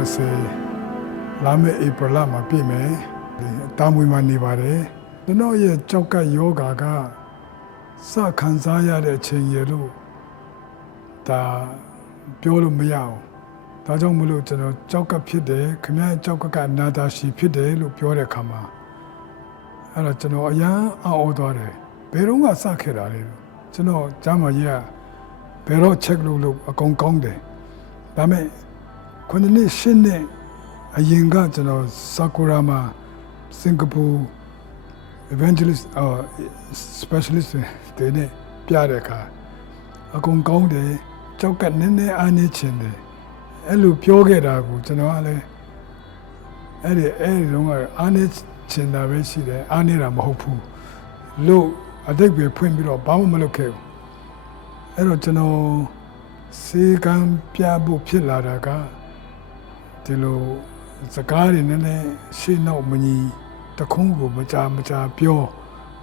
20လာမယ့်ဧပြီလမှာပြည့်မယ်ဒီတာမွေမှာနေပါတယ်ကျွန်တော်ရဲ့ကြောက်ကယောဂါကစခံစားရတဲ့အချိန်ရလို့ဒါပြောလို့မရအောင်ဒါကြောင့်မလို့ကျွန်တော်ကြောက်ကဖြစ်တယ်ခမည်းကြောက်ကကနာတာရှိဖြစ်တယ်လို့ပြောတဲ့အခါမှာအဲ့တော့ကျွန်တော်အရန်အော်သွားတယ်ဘယ်တော့မှစခဲ့တာလဲလို့ကျွန်တော်ကြားမကြီးကဘယ်တော့ check လုပ်လို့အကုန်ကောင်းတယ်ဒါပေမဲ့ ခုနှစ်နှစ်ရှင်းနှစ်အရင်ကကျွန်တော်ဆာကူရာမှာစင်ကာပူ evangelist uh specialist တွေနဲ့ပြတဲ့အခါအကုန်ကောင်းတယ်ကြောက်ကနည်းနည်းအားနေချင်တယ်အဲ့လိုပြောခဲ့တာကိုကျွန်တော်ကလည်းအဲ့ဒီအဲ့ဒီတော့ကအားနေချင်တာပဲရှိတယ်အားနေတာမဟုတ်ဘူးလို့အတိတ်ပဲဖွင့်ပြီးတော့ဘာမှမလုပ်ခဲ့ဘူးအဲ့တော့ကျွန်တော်စေကံပြဖို့ဖြစ်လာတာက ဒီလိုစကားတွေနည်းနည်းရှေ့နောက်မညီတခုံးကိုမကြမကြပြော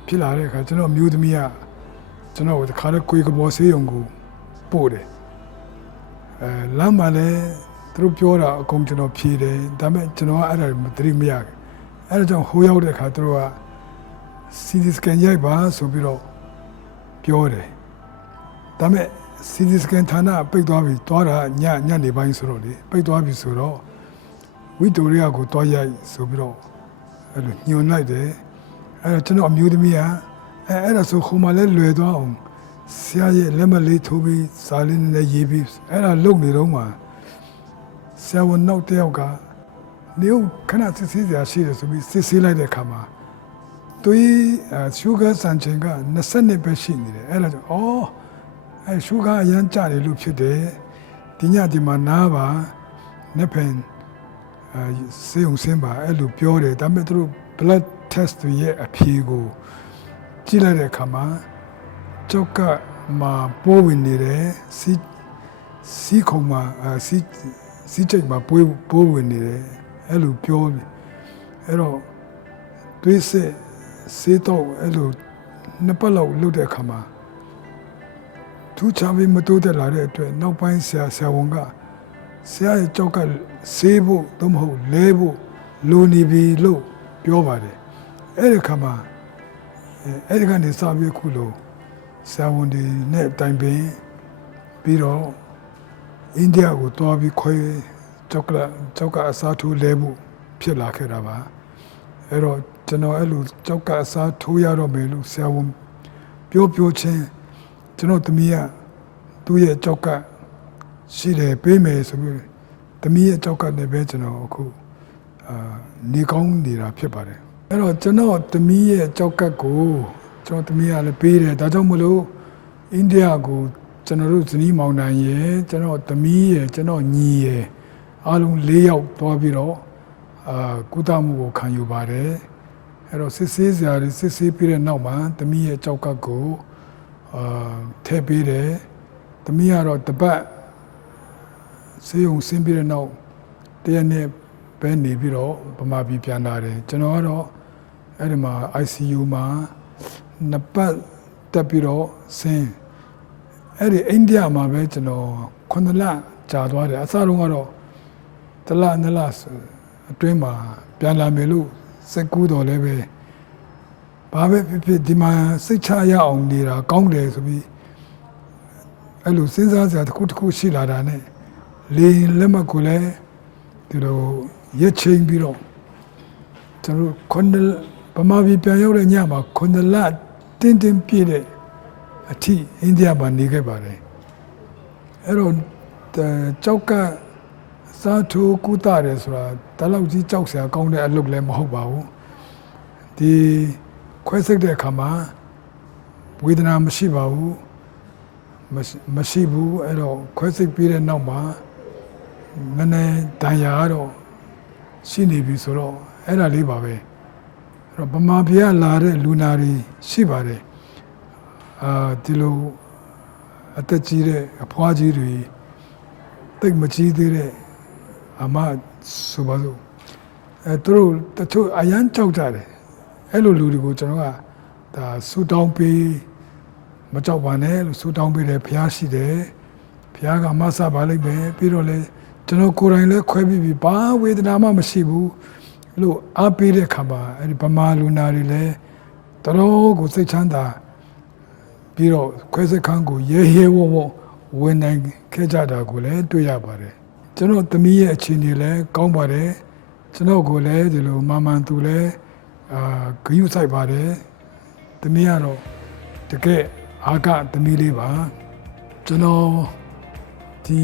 ဖြစ်လာတဲ့အခါကျွန်တော်မျိုးသမီးကကျွန်တော်တခါတော့ကိုယ်ကဘောဆေးရုံကိုပို့တယ်အဲလမ်းမှာလည်းသူတို့ပြောတာအကုန်ကျွန်တော်ဖြေတယ်ဒါပေမဲ့ကျွန်တော်ကအဲ့ဒါမသိမရဘူးအဲ့ဒါကြောင့်ဟိုရောက်တဲ့အခါသူတို့က CT scan ရိုက်ပါဆိုပြီးတော့ပြောတယ်ဒါပေမဲ့ CT scan ဌာနပိတ်သွားပြီသွားတာညညနေပိုင်းဆိုတော့လေပိတ်သွားပြီဆိုတော့ ဝီတိုရီယာကိုတွားရိုက်ဆိုပြီးတော့အဲ့လိုညွန်လိုက်တယ်အဲ့တော့ကျွန်တော်အမျိုးသမီးကအဲအဲ့ဒါဆိုခုမှလည်းလွယ်သွားအောင်ဆရာရဲ့လက်မလေးထိုးပြီးစာလေးနဲ့ရေးပြီးအဲ့ဒါလုပ်နေတော့မှဆရာဝန်နောက်တစ်ယောက်ကနေဦးခဏစစ်ဆေးစရာရှိတယ်ဆိုပြီးစစ်ဆေးလိုက်တဲ့အခါမှာသူရှုဂါစံချိန်က20ပဲရှိနေတယ်အဲ့ဒါကြောင့်အော်အဲရှုဂါအရန်ကြတယ်လို့ဖြစ်တယ်ဒီညဒီမှာနားပါနှစ်ဖင် အဲစေုံစင်းပါအဲ့လိုပြောတယ်ဒါပေမဲ့သူတို့ blood test တွေရဲ့အဖြေကိုကြည့်လိုက်တဲ့အခါမှာကြောက်ကမှာပိုးဝင်နေတယ်စီစီခုံမှာအဲစီစီချိတ်မှာပိုးပိုးဝင်နေတယ်အဲ့လိုပြောတယ်အဲ့တော့တွေးစစ်စေးတော့အဲ့လိုနှစ်ပတ်လောက်လုပ်တဲ့အခါမှာသူချာပြီးမတိုးတက်လာတဲ့အတွက်နောက်ပိုင်းဆရာဆရာဝန်က ဆရာရဲ့ကြောက်ကဆေးဖို့သို့မဟုတ်လဲဖို့လိုနေပြီလို့ပြောပါတယ်အဲ့ဒီခါမှာအဲ့ဒီကနေစပြီးခုလို့ဆရာဝန်တွေနဲ့တိုင်ပင်ပြီးတော့အိန္ဒိယကိုတွားပြီးခွဲကြောက်ကကြောက်ကအစားထိုးလဲဖို့ဖြစ်လာခဲ့တာပါအဲ့တော့ကျွန်တော်အဲ့လိုကြောက်ကအစားထိုးရတော့မယ်လို့ဆရာဝန်ပြောပြောချင်းကျွန်တော်သမီးကသူ့ရဲ့ကြောက်က ရှိတယ်ပေးမယ်ဆိုပြီးသမီးရဲ့ကြောက်ကလည်းပဲကျွန်တော်အခုအာနေကောင်းနေတာဖြစ်ပါတယ်အဲ့တော့ကျွန်တော်သမီးရဲ့ကြောက်ကကိုကျွန်တော်သမီးကလည်းပေးတယ်ဒါကြောင့်မလို့အိန္ဒိယကိုကျွန်တော်တို့ဇနီးမောင်နှံရယ်ကျွန်တော်သမီးရယ်ကျွန်တော်ညီရယ်အားလုံး၄ယောက်သွားပြီးတော့အာကုသမှုကိုခံယူပါတယ်အဲ့တော့စစ်ဆေးစရာတွေစစ်ဆေးပြီးတဲ့နောက်မှာသမီးရဲ့ကြောက်ကကိုအာထည့်ပေးတယ်သမီးကတော့တပတ် ဆေးရုံဆင်းပြီးတဲ့နောက်တရက်နဲ့ပဲနေပြီးတော့ဗမာပြည်ပြန်လာတယ်ကျွန်တော်ကတော့အဲ့ဒီမှာ ICU မှာနှစ်ပတ်တက်ပြီးတော့ဆင်းအဲ့ဒီအိန္ဒိယမှာပဲကျွန်တော်ခုနှစ်လကြာသွားတယ်အစတုန်းကတော့တလနှစ်လအတွင်းမှာပြန်လာမယ်လို့စိတ်ကူးတော်လည်းပဲဘာပဲဖြစ်ဖြစ်ဒီမှာစိတ်ချရအောင်နေတာကောင်းတယ်ဆိုပြီးအဲ့လိုစဉ်းစားစရာတစ်ခုတစ်ခုရှိလာတာနဲ့ လေလက်မှတ်ကိုလည်းဒီလိုရက်ချင်းပြီးတော့ကျွန်တော်ခွန်ဗမာပြည်ပြန်ရောက်တဲ့ညမှာခွန်လတင်းတင်းပြည့်တဲ့အထိအိန္ဒိယမှာနေခဲ့ပါတယ်အဲ့တော့ကြောက်ကစားထိုးကုသတယ်ဆိုတာတလောက်ကြီးကြောက်စရာကောင်းတဲ့အလုပ်လည်းမဟုတ်ပါဘူးဒီခွဲစိတ်တဲ့အခါမှာဝေဒနာမရှိပါဘူးမရှိဘူးအဲ့တော့ခွဲစိတ်ပြီးတဲ့နောက်မှာ နည်းနည်းဒဏ်ရာတော့ရှိနေပြီဆိုတော့အဲ့ဒါလေးပါပဲအဲ့တော့ဗမာပြည်ကလာတဲ့လူနာတွေရှိပါတယ်အာဒီလိုအသက်ကြီးတဲ့အဖွားကြီးတွေတိတ်မကြီးသေးတဲ့အမဆိုပါစို့အဲသူတို့တချို့အရန်ကြောက်ကြတယ်အဲ့လိုလူတွေကိုကျွန်တော်ကဒါဆူတောင်းပေးမကြောက်ပါနဲ့လို့ဆူတောင်းပေးတယ်ဖះရှိတယ်ဖះကမဆပါလိမ့်မယ်ပြီးတော့လေ ကျွန်တော်ကိုယ်တိုင်လည်းခွဲပြီးပြီဘာဝေဒနာမှမရှိဘူးလို့အားပေးတဲ့ခါမှာအဲ့ဒီဗမာလူနာတွေလည်းတော်တော်ကိုစိတ်ချမ်းသာပြီးတော့ခွဲစိတ်ခန်းကိုရဲရဲဝံ့ဝံ့ဝင်နိုင်ခဲ့ကြတာကိုလည်းတွေ့ရပါတယ်ကျွန်တော်သမီးရဲ့အခြေအနေလည်းကောင်းပါတယ်ကျွန်တော်ကိုလည်းဒီလိုမာမန်သူလည်းအာဂရုစိုက်ပါတယ်သမီးကတော့တကယ်အာကသမီးလေးပါကျွန်တော် ဒီ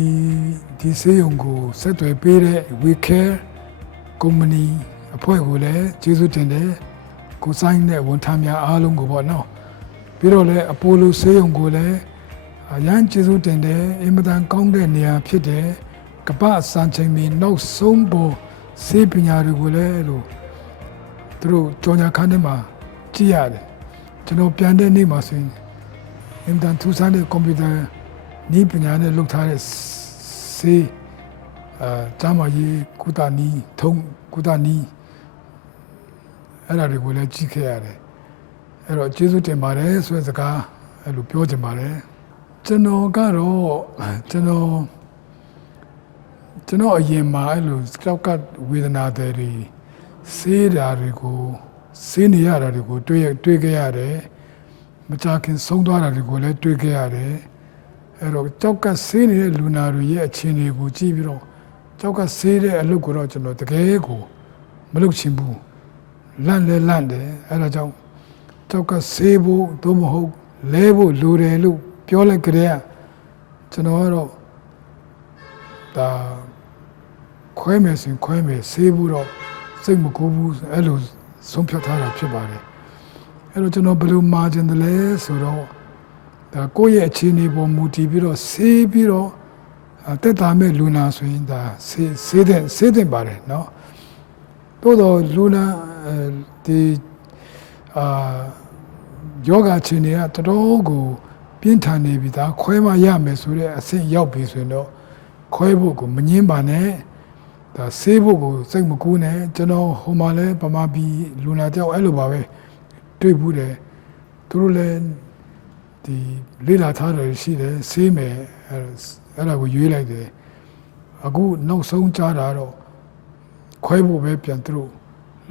ဒီဆေးရုံကိုဆက်သွယ်ပေးတဲ့ We Care Company အဖွဲ့ကိုလည်းကျေးဇူးတင်တယ်ကိုဆိုင်တဲ့ဝန်ထမ်းများအားလုံးကိုပေါ့နော်ပြီးတော့လည်းအပိုလိုဆေးရုံကိုလည်းအရန်ကျေးဇူးတင်တယ်အင်မတန်ကောင်းတဲ့နေရာဖြစ်တယ်ကပ္ပစံချိန်မီနောက်ဆုံးပေါ်ဆေးပညာတွေကိုလည်းအဲ့လိုသူတို့ကြော်ညာခန်းထဲမှာကြည့်ရတယ်ကျွန်တော်ပြန်တဲ့နေ့မှာဆိုရင်အင်မတန်ထူးဆန်းတဲ့ကွန်ပျူတာ နည်းပညာနဲ့လုပ်ထားတဲ့ဆေးအာကျမ်းမာရေးကုသနည်းထုံးကုသနည်းအဲ့ဒါတွေကိုလည်းကြည့်ခဲ့ရတယ်အဲ့တော့ကျေးဇူးတင်ပါတယ်ဆိုတဲ့စကားအဲ့လိုပြောချင်ပါတယ်ကျွန်တော်ကတော့ကျွန်တော်ကျွန်တော်အရင်မှာအဲ့လိုကြောက်ကဝေဒနာတွေဆေးဓာတွေကိုဆေးနေရတာတွေကိုတွေ့ရတွေ့ခဲ့ရတယ်မကြခင်ဆုံးသွားတာတွေကိုလည်းတွေ့ခဲ့ရတယ် အဲ့တော့ကြောက်ကဆေးနေတဲ့လူနာတွေရဲ့အခြေအနေကိုကြည့်ပြီးတော့ကြောက်ကဆေးတဲ့အလုပ်ကိုတော့ကျွန်တော်တကယ်ကိုမလုပ်ချင်ဘူးလန့်လဲလန့်တယ်အဲ့ဒါကြောင့်ကြောက်ကဆေးဖို့သို့မဟုတ်လဲဖို့လိုတယ်လို့ပြောလိုက်ကြတဲ့ကျွန်တော်ကတော့ဒါခွဲမယ်ဆိုရင်ခွဲမယ်ဆေးဖို့တော့စိတ်မကူဘူးအဲ့လိုဆုံးဖြတ်ထားတာဖြစ်ပါတယ်အဲ့တော့ကျွန်တော်ဘယ်လိုမာဂျင်တယ်လဲဆိုတော့ ဒါကိုယ့်ရဲ့အခြေအနေပေါ်မူတည်ပြီးတော့ဆေးပြီးတော့တက်တာမဲ့လူနာဆိုရင်ဒါဆေးဆေးတဲ့ဆေးတဲ့ပါတယ်နော်သို့တော့လူနာဒီအာယောဂအခြေအနေကတော်တော်ကိုပြင်းထန်နေပြီဒါခွဲမရမယ်ဆိုတဲ့အဆင့်ရောက်ပြီဆိုရင်တော့ခွဲဖို့ကိုမငင်းပါနဲ့ဒါဆေးဖို့ကိုစိတ်မကူးနဲ့ကျွန်တော်ဟိုမှာလဲပမာပြီးလူနာတယောက်အဲ့လိုပါပဲတွေ့ဘူးတယ်သူတို့လည်း ဒီလေးလာထားတယ်ရှိတယ်ဆေးမယ်အဲ့အဲ့ဒါကိုရွေးလိုက်တယ်အခုနောက်ဆုံးကြားတာတော့ခွဲဖို့ပဲပြန်သူတို့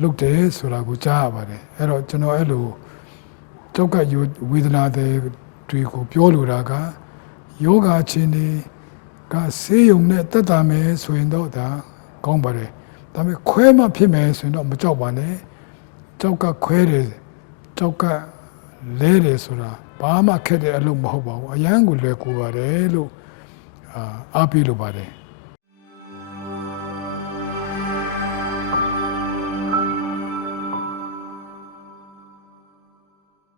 လုပ်တယ်ဆိုတာကိုကြားရပါတယ်အဲ့တော့ကျွန်တော်အဲ့လိုကြောက်ကဝေဒနာတွေကိုပြောလိုတာကယောဂချင်းတွေကဆေးရုံနဲ့တက်တာမယ်ဆိုရင်တော့ဒါကောင်းပါတယ်ဒါပေမဲ့ခွဲမှဖြစ်မယ်ဆိုရင်တော့မကြောက်ပါနဲ့ကြောက်ကခွဲတယ်ကြောက်က လဲတယ်ဆိုတာဘာမှခက်တဲ့အလုပ်မဟုတ်ပါဘူးအရန်ကိုလွယ်ကူပါတယ်လို့အာအားပေးလိုပါတယ်